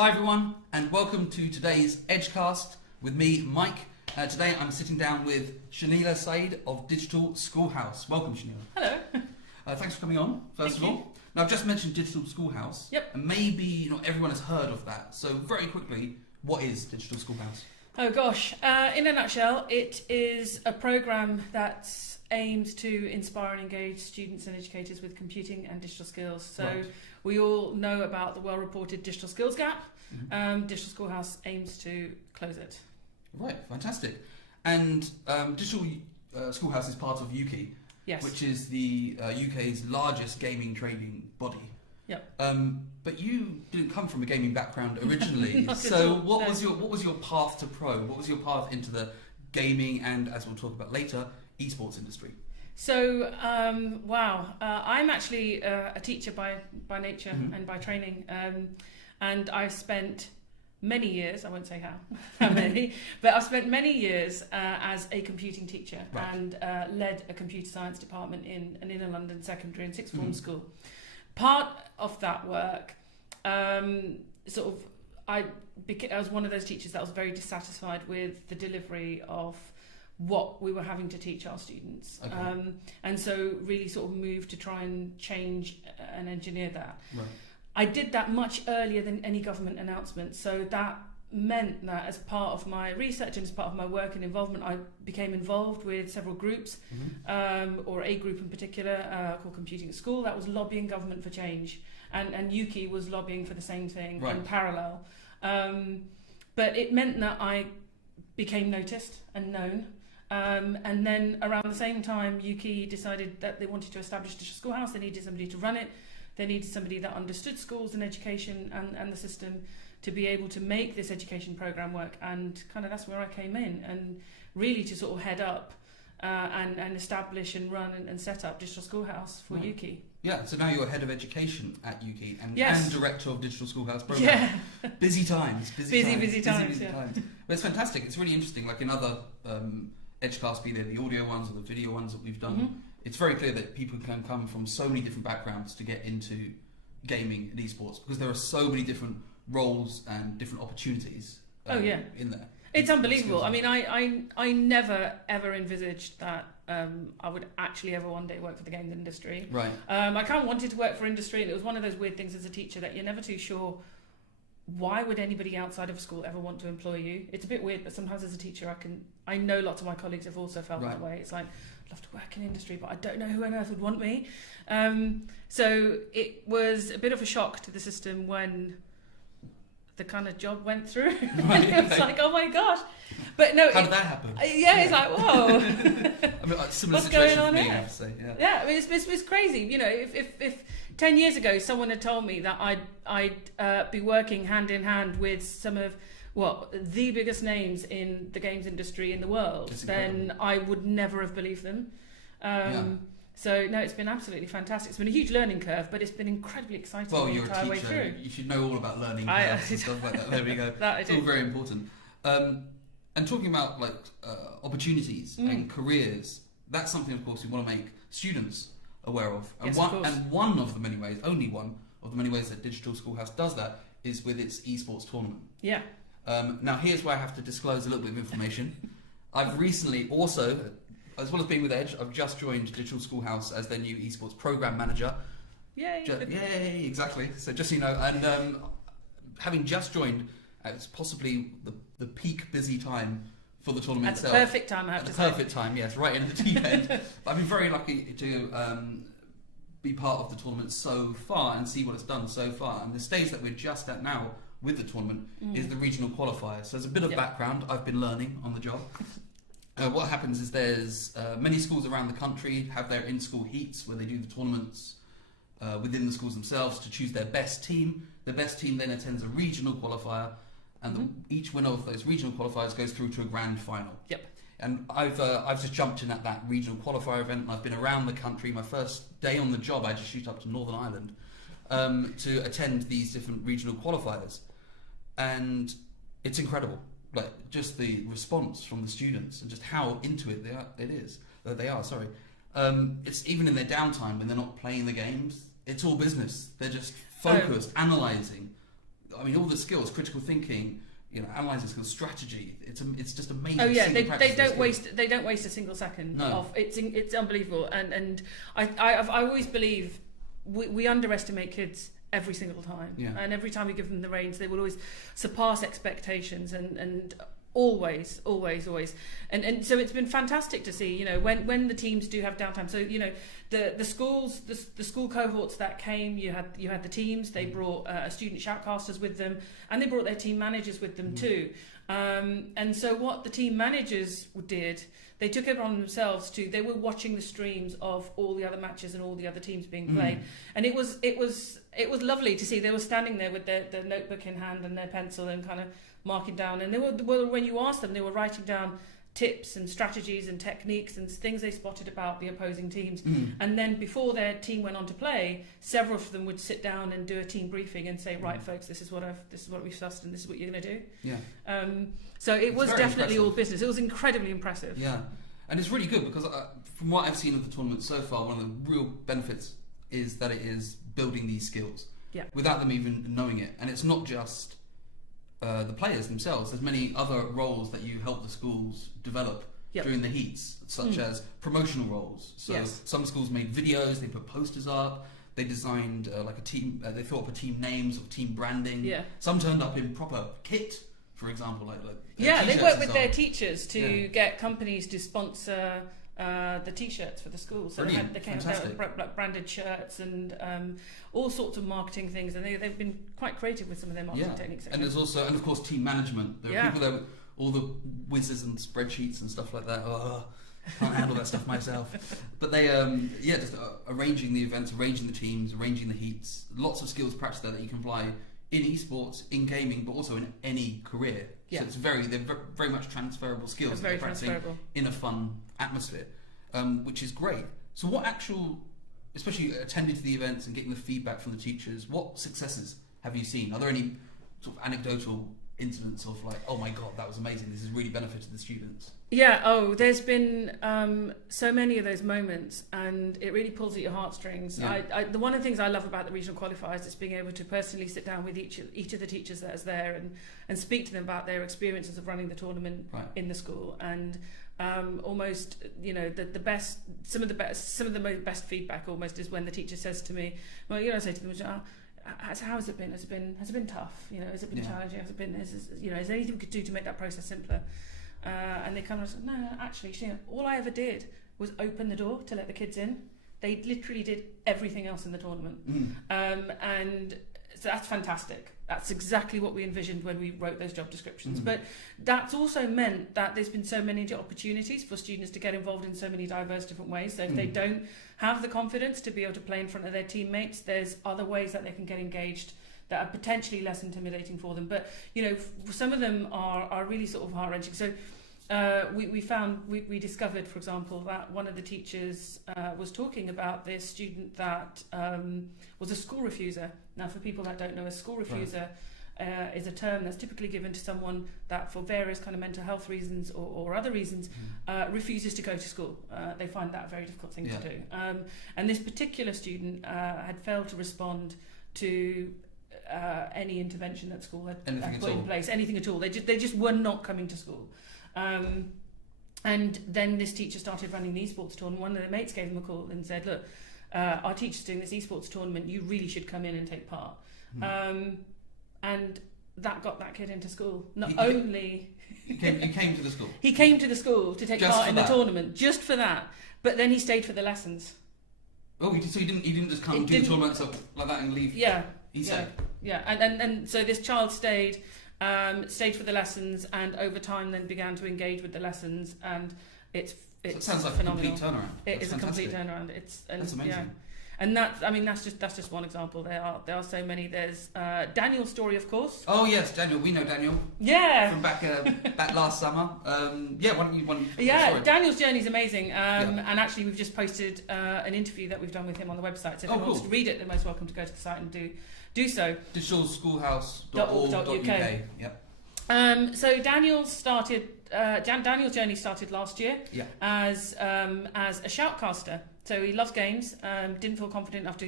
Hi everyone, and welcome to today's Edgecast with me, Mike. Today I'm sitting down with Shahneila Saeed of Digital Schoolhouse. Welcome, Shahneila. Hello. Thanks for coming on, first of all. Now, I've just mentioned Digital Schoolhouse. Yep. And maybe not everyone has heard of that. So very quickly, what is Digital Schoolhouse? Oh gosh, in a nutshell, it is a programme that aims to inspire and engage students and educators with computing and digital skills. So Right. we all know about the well-reported digital skills gap. Mm-hmm. Digital Schoolhouse aims to close it. Right, fantastic. And Digital Schoolhouse is part of UKI, Yes. which is the UK's largest gaming training body. Yep. But you didn't come from a gaming background originally. Not at So all, what no. was your path to pro? What was your path into the gaming and, as we'll talk about later, esports industry? So, I'm actually a teacher by nature and by training, and I've spent many years, I won't say how many, but I've spent many years as a computing teacher. Right. And led a computer science department in an inner London secondary and sixth form school. Part of that work, I was one of those teachers that was very dissatisfied with the delivery of what we were having to teach our students. Okay. And so really sort of moved to try and change and engineer that. Right. I did that much earlier than any government announcement, so that meant that as part of my research and as part of my work and involvement, I became involved with several groups, or a group in particular called Computing at School, that was lobbying government for change, and UKI was lobbying for the same thing in parallel. But it meant that I became noticed and known. And then around the same time, UKI decided that they wanted to establish Digital Schoolhouse. They needed somebody to run it. They needed somebody that understood schools and education and the system to be able to make this education programme work. And kind of that's where I came in, and really to sort of head up and establish and run and set up Digital Schoolhouse for UKI. Yeah, so now you're head of education at UKI and director of Digital Schoolhouse programme. Yeah. Busy times. Busy times. But it's fantastic. It's really interesting. Like in other Edgecasts, be they the audio ones or the video ones that we've done, it's very clear that people can come from so many different backgrounds to get into gaming and esports, because there are so many different roles and different opportunities in there. It's unbelievable. I mean, I never ever envisaged that I would actually ever one day work for the games industry. Right. I kind of wanted to work for industry, and it was one of those weird things as a teacher that you're never too sure, why would anybody outside of school ever want to employ you? It's a bit weird, but sometimes as a teacher I know lots of my colleagues have also felt that way. It's like, I'd love to work in industry, but I don't know who on earth would want me. So it was a bit of a shock to the system when the kind of job went through. Right, It was like, oh my gosh. But no. How did that happen? It's like, whoa. I mean, similar What's situation going on for me, here? I have to say. Yeah, I mean, it's crazy. You know, if 10 years ago someone had told me that I'd be working hand in hand with some of the biggest names in the games industry in the world, then I would never have believed them. So no, it's been absolutely fantastic. It's been a huge learning curve, but it's been incredibly exciting the entire way through. Well, you're a teacher. You should know all about learning curves and stuff like that. There we go. It's all very important. And talking about opportunities and careers, that's something, of course, we want to make students aware of. And one of the many ways, only one of the many ways that Digital Schoolhouse does that is with its esports tournament. Yeah. Now, here's where I have to disclose a little bit of information. I've recently also, as well as being with Edge, I've just joined Digital Schoolhouse as their new esports program manager. Yay! Yay! Exactly. So just so you know, and having just joined, it's possibly the peak busy time for the tournament itself. At the perfect time, I have to say. Perfect time, yes, right in the deep end. But I've been very lucky to be part of the tournament so far and see what it's done so far. And the stage that we're just at now with the tournament is the regional qualifier. So there's a bit of background I've been learning on the job. What happens is there's many schools around the country have their in-school heats where they do the tournaments within the schools themselves to choose their best team. The best team then attends a regional qualifier, and each winner of those regional qualifiers goes through to a grand final. Yep. And I've just jumped in at that regional qualifier event, and I've been around the country. My first day on the job, I just shoot up to Northern Ireland to attend these different regional qualifiers, and it's incredible. Like just the response from the students and just how into it they are. Sorry, it's even in their downtime when they're not playing the games. It's all business. They're just focused, analysing I mean, all the skills, critical thinking, analysing skills, strategy. It's just amazing. Oh yeah, they don't waste a single second. No. It's unbelievable, and I always believe we underestimate kids every single time, and every time we give them the reins, they will always surpass expectations, and always, and so it's been fantastic to see, when the teams do have downtime. So the schools, the school cohorts that came, you had the teams. They brought student shoutcasters with them, and they brought their team managers with them too. And so what the team managers did, they took it on themselves they were watching the streams of all the other matches and all the other teams being played, and it was lovely to see. They were standing there with their notebook in hand and their pencil and kind of marking down, and when you asked them, they were writing down tips and strategies and techniques and things they spotted about the opposing teams. And then before their team went on to play, several of them would sit down and do a team briefing and say, right folks, this is what we've sussed, and this is what you're going to do. So it was definitely all business. It was incredibly impressive. Yeah, and it's really good because from what I've seen of the tournament so far, one of the real benefits is that it is building these skills without them even knowing it. And it's not just the players themselves. There's many other roles that you help the schools develop during the heats, such as promotional roles. So some schools made videos, they put posters up, they designed like a team, they thought up a team names or team branding. Some turned up in proper kit, for example, like they worked with their teachers to get companies to sponsor the t-shirts for the schools. So they came out with branded shirts and all sorts of marketing things, and they've been quite creative with some of their marketing techniques. And there's also, and of course, team management. There are people there with all the whizzes and spreadsheets and stuff like that. Can't handle that stuff myself. But they, just arranging the events, arranging the teams, arranging the heats. Lots of skills practice there that you can apply in esports, in gaming, but also in any career. So they're very much transferable skills. Very transferable in a fun atmosphere, which is great. So what especially attending to the events and getting the feedback from the teachers, what successes have you seen? Are there any sort of anecdotal incidents of like, oh my god, that was amazing, this has really benefited the students? There's been so many of those moments, and it really pulls at your heartstrings. One of the things I love about the regional qualifiers is being able to personally sit down with each of the teachers that is there and speak to them about their experiences of running the tournament in the school, and almost the best, some of the best feedback almost is when the teacher says to me, well, I say to them, how has it been? Has it been tough? Has it been challenging? Has there anything we could do to make that process simpler? And they kind of said, no, actually, all I ever did was open the door to let the kids in. They literally did everything else in the tournament. And so that's fantastic. That's exactly what we envisioned when we wrote those job descriptions. But that's also meant that there's been so many opportunities for students to get involved in so many diverse different ways. So if they don't have the confidence to be able to play in front of their teammates, there's other ways that they can get engaged that are potentially less intimidating for them. But some of them are really sort of heart-wrenching. So we discovered, for example, that one of the teachers was talking about this student that was a school refuser. Now, for people that don't know, a school refuser is a term that's typically given to someone that, for various kind of mental health reasons or other reasons, refuses to go to school. They find that a very difficult thing to do. And this particular student had failed to respond to any intervention that school had put in place, anything at all. They just were not coming to school. And then this teacher started running the esports tournament. One of their mates gave him a call and said, look, our teacher's doing this esports tournament, you really should come in and take part. And that got that kid into school. He came to the school. He came to the school to take part in the tournament, just for that. But then he stayed for the lessons. Oh, so he didn't just come do the tournament like that and leave? Yeah. He stayed. Yeah, and so this child stayed for the lessons, and over time then began to engage with the lessons, and it sounds like phenomenal. A complete turnaround. It is fantastic. A complete turnaround. That's amazing. Yeah. And that's just one example. There are so many. There's Daniel's story, of course. Oh yes, Daniel. We know Daniel. Yeah. From back last summer. Why don't you? Daniel's journey is amazing. And actually, we've just posted an interview that we've done with him on the website. So if anyone wants to read it, they're most welcome to go to the site and do so. Digital Schoolhouse.org.uk. Yep. So Daniel's journey started last year as a shoutcaster. So he loves games. Didn't feel confident enough to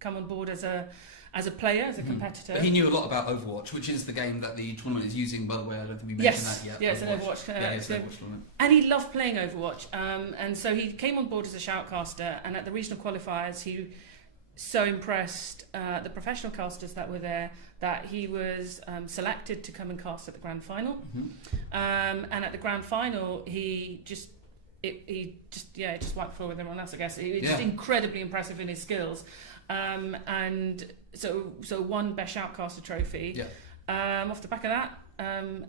come on board as a player, as a competitor. But he knew a lot about Overwatch, which is the game that the tournament is using, by the way. I don't think we mentioned that yet. Yes, an Overwatch. It's an Overwatch tournament. And he loved playing Overwatch. And so he came on board as a shoutcaster, and at the regional qualifiers, he so impressed the professional casters that were there that he was selected to come and cast at the grand final. And at the grand final, he just wiped the floor with everyone else, I guess. He was just incredibly impressive in his skills. And so won Best Shoutcaster trophy. Off the back of that,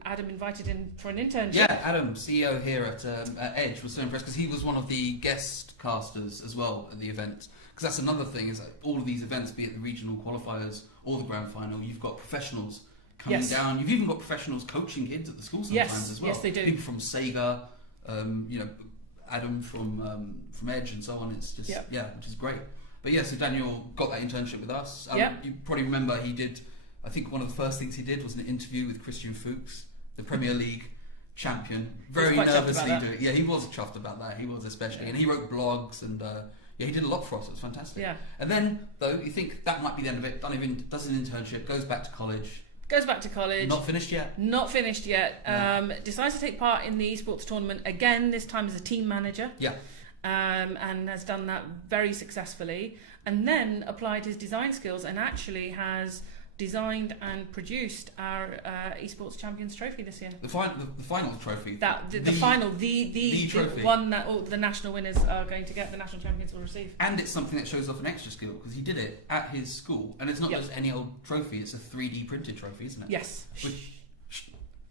Adam invited him for an internship. Yeah, Adam, CEO here at Edge, was so impressed because he was one of the guest casters as well at the event. Because that's another thing, is that all of these events, be it the regional qualifiers or the grand final, you've got professionals coming down. You've even got professionals coaching kids at the school sometimes as well. Yes, they do. People from Sega, Adam from Edge and so on. It's just which is great. But yeah, so Daniel got that internship with us. You probably remember he did. I think one of the first things he did was an interview with Christian Fuchs, the Premier League champion. Very nervously doing it. Yeah, he was chuffed about that. He was especially, and he wrote blogs and. He did a lot for us. It was fantastic. Yeah. And then, though, you think that might be the end of it. Does an internship, goes back to college. Not finished yet. No. Decides to take part in the esports tournament again. This time as a team manager. Yeah. And has done that very successfully. And then applied his design skills and actually has designed and produced our Esports Champions Trophy this year. The final trophy. The trophy. One that all the national winners are going to get, the national champions will receive. And it's something that shows off an extra skill because he did it at his school, and it's not just any old trophy; it's a 3D printed trophy, isn't it? Yes.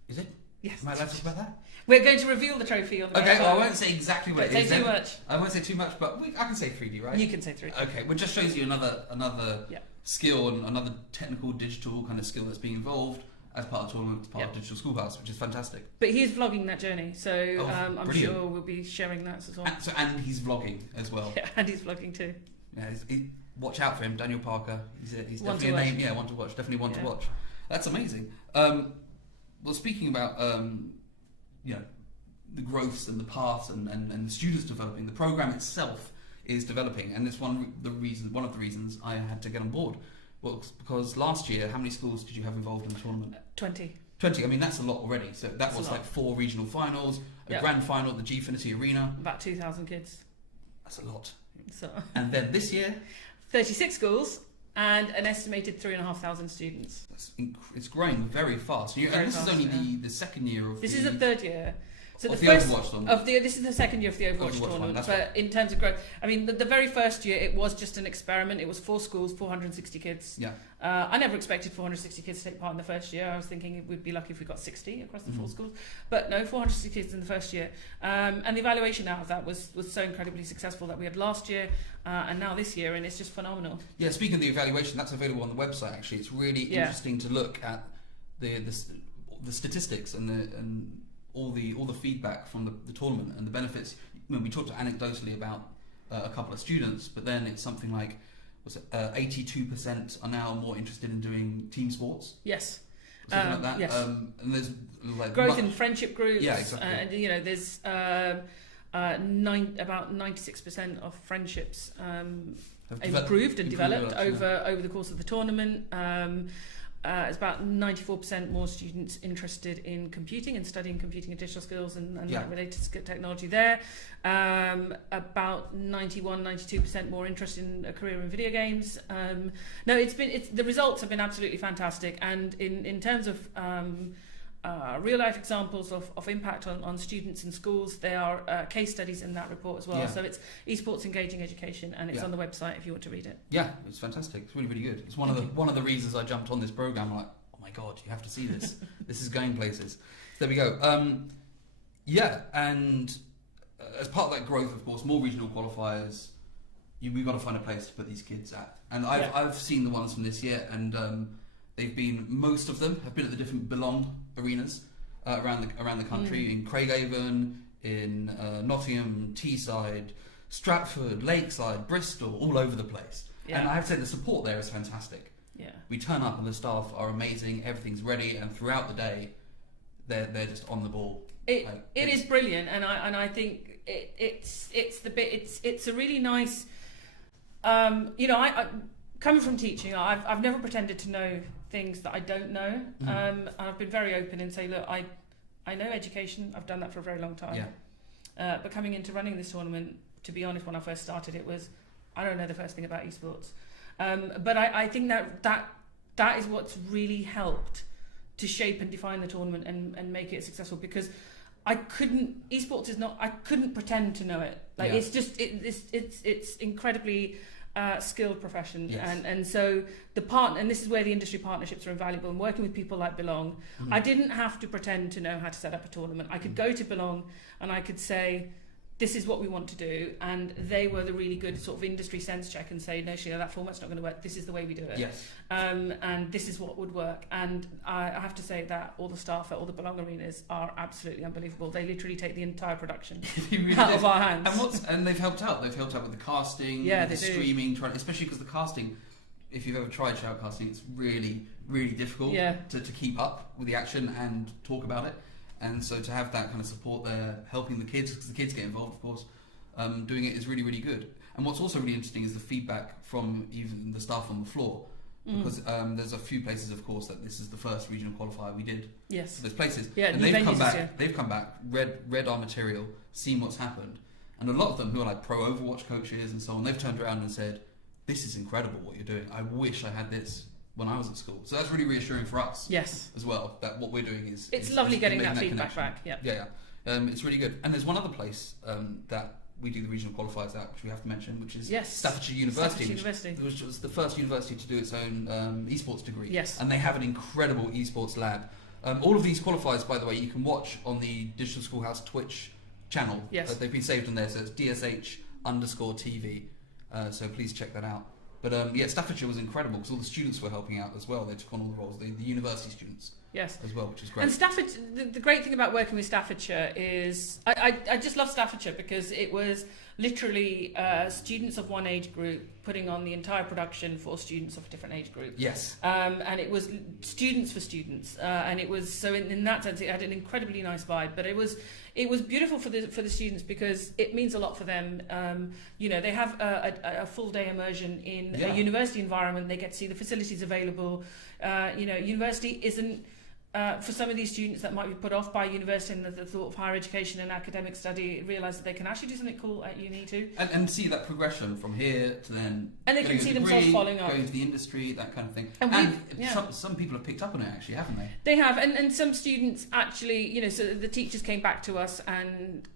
Is it? Yes. Am I allowed to talk about that? We're going to reveal the trophy on the Okay, well, I won't say exactly what it is. Don't say too much. I won't say too much, but I can say 3D, right? You can say 3D. Okay, well, it just shows you another skill and another technical, digital kind of skill that's being involved as part of the tournament, as part of Digital Schoolhouse, which is fantastic. But he is vlogging that journey, so I'm sure we'll be sharing that as well. And he's vlogging as well. Yeah, and he's vlogging too. Yeah, watch out for him, Daniel Parker. He's definitely a name. Yeah, one to watch. Definitely one to watch. That's amazing. Well, speaking about the growths and the paths and the students developing, the program itself is developing, and it's one of the reasons I had to get on board. Well, because last year, how many schools did you have involved in the tournament? 20. I mean, that's a lot already. So that was like 4 regional finals, a grand final, the Gfinity Arena. About 2,000 kids. That's a lot. So. And then this year, 36 schools and an estimated 3,500 students. It's growing very fast. And this is only the second year of. This is the third year. So the Overwatch tournament. This is the second year of the Overwatch tournament. But in terms of growth, I mean, the very first year it was just an experiment. It was 4 schools, 460 kids. Yeah. I never expected 460 kids to take part in the first year. I was thinking we'd be lucky if we got 60 across the 4 schools. But no, 460 kids in the first year. And the evaluation out of that was so incredibly successful that we had last year and now this year, and it's just phenomenal. Yeah, speaking of the evaluation, that's available on the website. Actually, it's really interesting to look at the statistics and all the feedback from the tournament and the benefits. I mean, we talked anecdotally about a couple of students, but then it's something like 82% are now more interested in doing team sports. Yes. Something like that. Yes. And there's like growth in friendship groups. Yeah, exactly. And there's about 96% of friendships improved and developed over the course of the tournament. It's about 94% more students interested in computing and studying computing and digital skills and that related technology there. About 92% more interested in a career in video games. The results have been absolutely fantastic, and in terms of real life examples of impact on students and schools, there are case studies in that report as well. So it's Esports Engaging Education, and it's on the website if you want to read it. Yeah, it's fantastic. It's really, really good. It's one of the reasons I jumped on this program. Like, oh my god, you have to see this. This is going places. So there we go. And as part of that growth, of course, more regional qualifiers. We've got to find a place to put these kids at. And I've seen the ones from this year, and most of them have been at the different Belong arenas around the country, in Craigavon, in Nottingham, Teesside, Stratford, Lakeside, Bristol, all over the place. Yeah. And I have to say the support there is fantastic. Yeah. We turn up and the staff are amazing, everything's ready, and throughout the day they're just on the ball. It is brilliant, and I think it's a really nice coming from teaching, I've never pretended to know things that I don't know. And I've been very open and say, look, I know education. I've done that for a very long time. Yeah. But coming into running this tournament, to be honest, when I first started, it was, I don't know the first thing about esports. But I think that is what's really helped to shape and define the tournament and make it successful, because esports is not, I couldn't pretend to know it. Like, it's just, it's incredibly skilled profession. Yes. And so and this is where the industry partnerships are invaluable, and working with people like Belong. I didn't have to pretend to know how to set up a tournament. I could go to Belong and I could say, this is what we want to do, and they were the really good sort of industry sense check and say, no, Sheila, that format's not going to work. This is the way we do it. Yes. And this is what would work. And I have to say that all the staff at all the Belong arenas are absolutely unbelievable. They literally take the entire production really out of our hands. And they've helped out. They've helped out with the casting, with the streaming, especially because the casting, if you've ever tried shoutcasting, it's really, really difficult to keep up with the action and talk about it. And so to have that kind of support there, helping the kids, because the kids get involved, of course, doing it is really, really good. And what's also really interesting is the feedback from even the staff on the floor, because there's a few places, of course, that this is the first regional qualifier we did. Yes. There's places, yeah, and they've come back. They've come back, read our material, seen what's happened, and a lot of them who are like pro Overwatch coaches and so on, they've turned around and said, "This is incredible what you're doing. I wish I had this when I was at school." So that's really reassuring for us. Yes. As well, that what we're doing is lovely is getting making that feedback back. Yeah. It's really good. And there's one other place that we do the regional qualifiers at, which we have to mention, which is Staffordshire University, which was the first university to do its own esports degree. Yes. And they have an incredible esports lab. All of these qualifiers, by the way, you can watch on the Digital Schoolhouse Twitch channel. Yes. They've been saved on there, so it's DSH_TV. So please check that out. But Staffordshire was incredible because all the students were helping out as well. They took on all the roles, the university students as well, which is great. And Staffordshire, the great thing about working with Staffordshire is I just love Staffordshire because it was literally students of one age group putting on the entire production for students of a different age group. Yes. And it was students for students, and it was so in that sense it had an incredibly nice vibe. But it was beautiful for the students because it means a lot for them. They have a full day immersion in a university environment. They get to see the facilities available. University isn't. For some of these students that might be put off by university and the thought of higher education and academic study, realise that they can actually do something cool at uni too. And see that progression from here to then... And they can see themselves following up. Going to the industry, that kind of thing. And some people have picked up on it actually, haven't they? They have, and some students actually, so the teachers came back to us and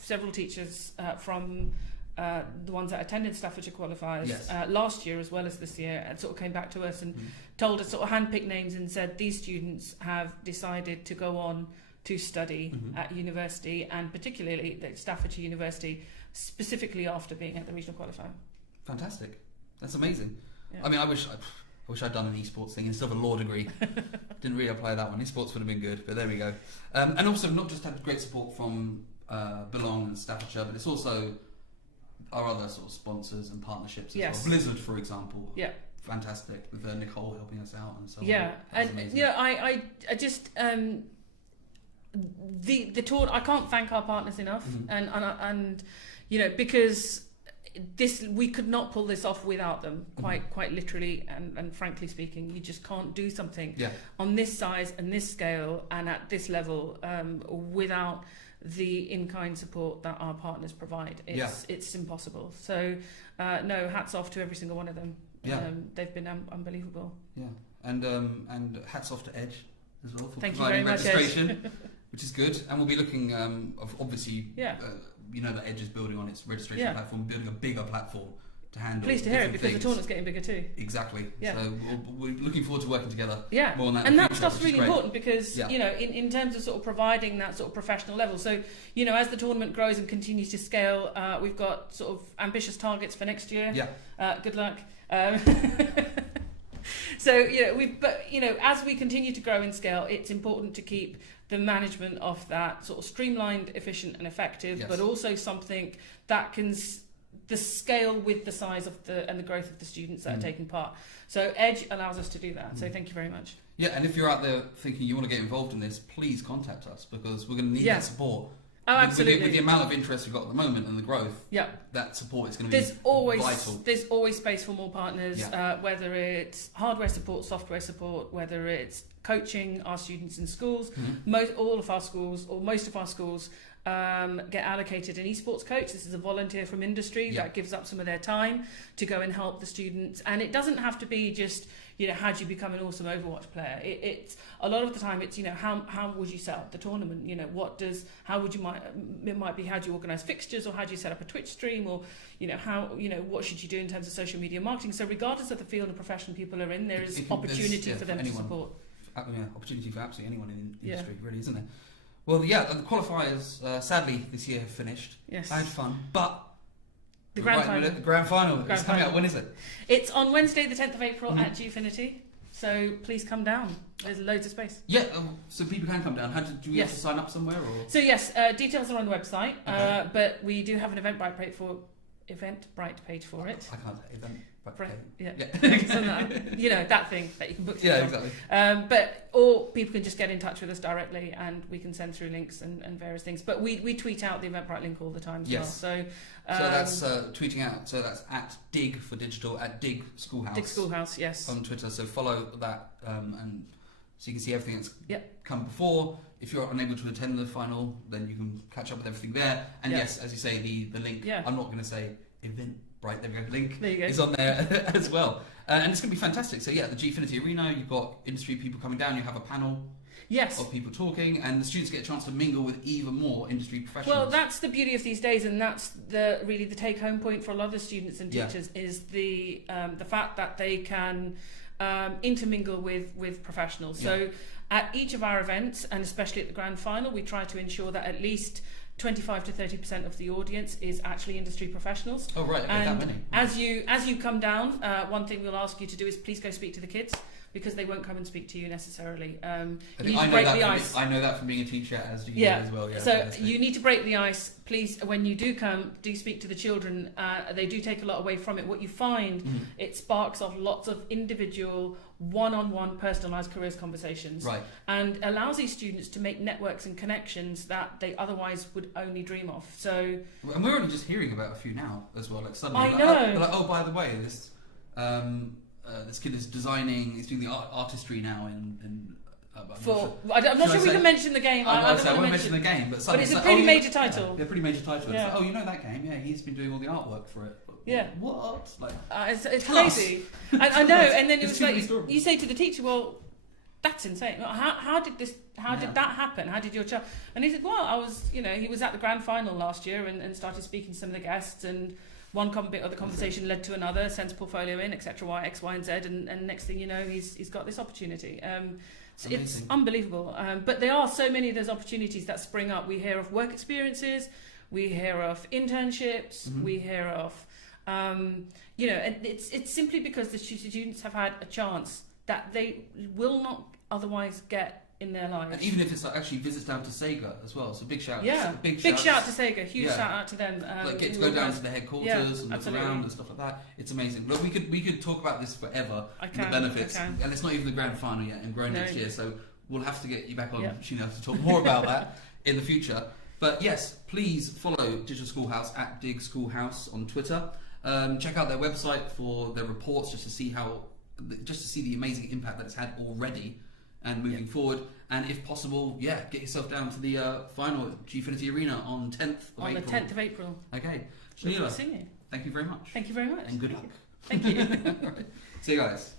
several teachers from... the ones that attended Staffordshire qualifiers last year as well as this year, and sort of came back to us and told us, sort of handpicked names and said these students have decided to go on to study at university, and particularly at Staffordshire University, specifically after being at the regional qualifier. Fantastic, that's amazing. Yeah. I mean, I wish I'd done an esports thing instead of a law degree. Didn't really apply that one. Esports would have been good, but there we go. And also not just had great support from Belong and Staffordshire, but it's also our other sort of sponsors and partnerships as well. Blizzard, for example. Yeah. Fantastic, with Nicole helping us out and so on. Yeah, and I just the tour. I can't thank our partners enough, and because we could not pull this off without them. Quite literally, and frankly speaking, you just can't do something on this size and this scale and at this level without the in-kind support that our partners provide. It's impossible. So hats off to every single one of them. They've been unbelievable. Yeah, and hats off to Edge as well for providing registration, which is good. And we'll be looking obviously that Edge is building on its registration platform, building a bigger platform to handle. Pleased to hear it because the tournament's getting bigger too. Exactly. Yeah. So we're looking forward to working together. Yeah. More on that. And that stuff's really important because in terms of sort of providing that sort of professional level. So as the tournament grows and continues to scale, we've got sort of ambitious targets for next year. Yeah. Good luck. So as we continue to grow in scale, it's important to keep the management of that sort of streamlined, efficient, and effective, but also something that can the scale with the size of and the growth of the students that are taking part. So Edge allows us to do that. So thank you very much. Yeah, and if you're out there thinking you want to get involved in this, please contact us because we're going to need that support Oh, absolutely. With the amount of interest we've got at the moment and the growth, yeah, that support is going to be vital. There's always space for more partners, Yeah. whether it's hardware support, software support, whether it's coaching our students in schools. All of our schools, or most of our schools, get allocated an esports coach. This is a volunteer from industry that gives up some of their time to go and help the students. And it doesn't have to be just, how do you become an awesome Overwatch player? It's a lot of the time it's, how would you set up the tournament? How do you organise fixtures, or how do you set up a Twitch stream, or, what should you do in terms of social media marketing? So regardless of the field of profession people are in, there is opportunity for them to support. Opportunity for absolutely anyone in the industry, really, isn't there? Well, the qualifiers, sadly, this year have finished. Yes. I had fun, but the grand final. The grand final is coming out. When is it? It's on Wednesday, the 10th of April at Gfinity. So please come down. There's loads of space. Yeah, so people can come down. Do we have to sign up somewhere? Or? So yes, details are on the website, Okay. but we do have an Eventbrite page for it. I can't say Eventbrite. So that thing that you can book. Yeah, exactly. Or people can just get in touch with us directly, and we can send through links and various things. But we tweet out the Eventbrite link all the time as well. So that's tweeting out. So that's at Dig for digital, at Dig Schoolhouse. Dig Schoolhouse, yes. On Twitter. So follow that, and so you can see everything that's come before. If you're unable to attend the final, then you can catch up with everything there. And yes, as you say, the link. Yeah. I'm not going to say Eventbrite. There we go. Link is on there as well. And it's going to be fantastic. So yeah, the Gfinity Arena, you've got industry people coming down, you have a panel of people talking, and the students get a chance to mingle with even more industry professionals. Well, that's the beauty of these days, and that's really the take-home point for a lot of the students and teachers is the fact that they can intermingle with professionals. So at each of our events, and especially at the grand final, we try to ensure that at least 25 to 30% of the audience is actually industry professionals. Oh right, okay, and that many. As you come down, one thing we'll ask you to do is please go speak to the kids, because they won't come and speak to you necessarily. You need to break the ice. I know that from being a teacher as well. Yeah, so you need to break the ice. Please, when you do come, do speak to the children. They do take a lot away from it. What you find, it sparks off lots of individual, one-on-one, personalised careers conversations, and allows these students to make networks and connections that they otherwise would only dream of. So, and we're only just hearing about a few now as well. Like suddenly, I know. Oh, by the way, this. This kid is designing. He's doing the artistry now I'm not sure we can mention the game. I won't mention the game, but it's a pretty major title. Yeah, pretty major title. Yeah. It's like, you know that game? Yeah, he's been doing all the artwork for it. Yeah. What? Like, it's crazy. I know. And then it was like you say to the teacher, "Well, that's insane. How did that happen? How did your child?" And he said, "Well, he was at the grand final last year and started speaking to some of the guests, and one bit of the conversation led to another, sent a portfolio in, etc. X, Y, and Z, and next thing you know, he's got this opportunity." So it's unbelievable. But there are so many of those opportunities that spring up. We hear of work experiences, we hear of internships, we hear of, and it's simply because the students have had a chance that they will not otherwise get in their lives. And even if it's actually visits down to Sega as well, so big shout out. Yeah, big shout out to Sega, huge shout out to them. Get to go down to the headquarters and look around and stuff like that. It's amazing. Look, we could talk about this forever. The benefits, and it's not even the grand final yet, and growing next year. So we'll have to get you back on, Shahneila, to talk more about that in the future. But yes, please follow Digital Schoolhouse at Dig Schoolhouse on Twitter. Check out their website for their reports, just to see the amazing impact that it's had already. And moving forward, and if possible, get yourself down to the final at Gfinity Arena on 10th of April. On the 10th of April. Okay. Shahneila, thank you very much. Thank you very much. And good luck. Thank you. All right. See you guys.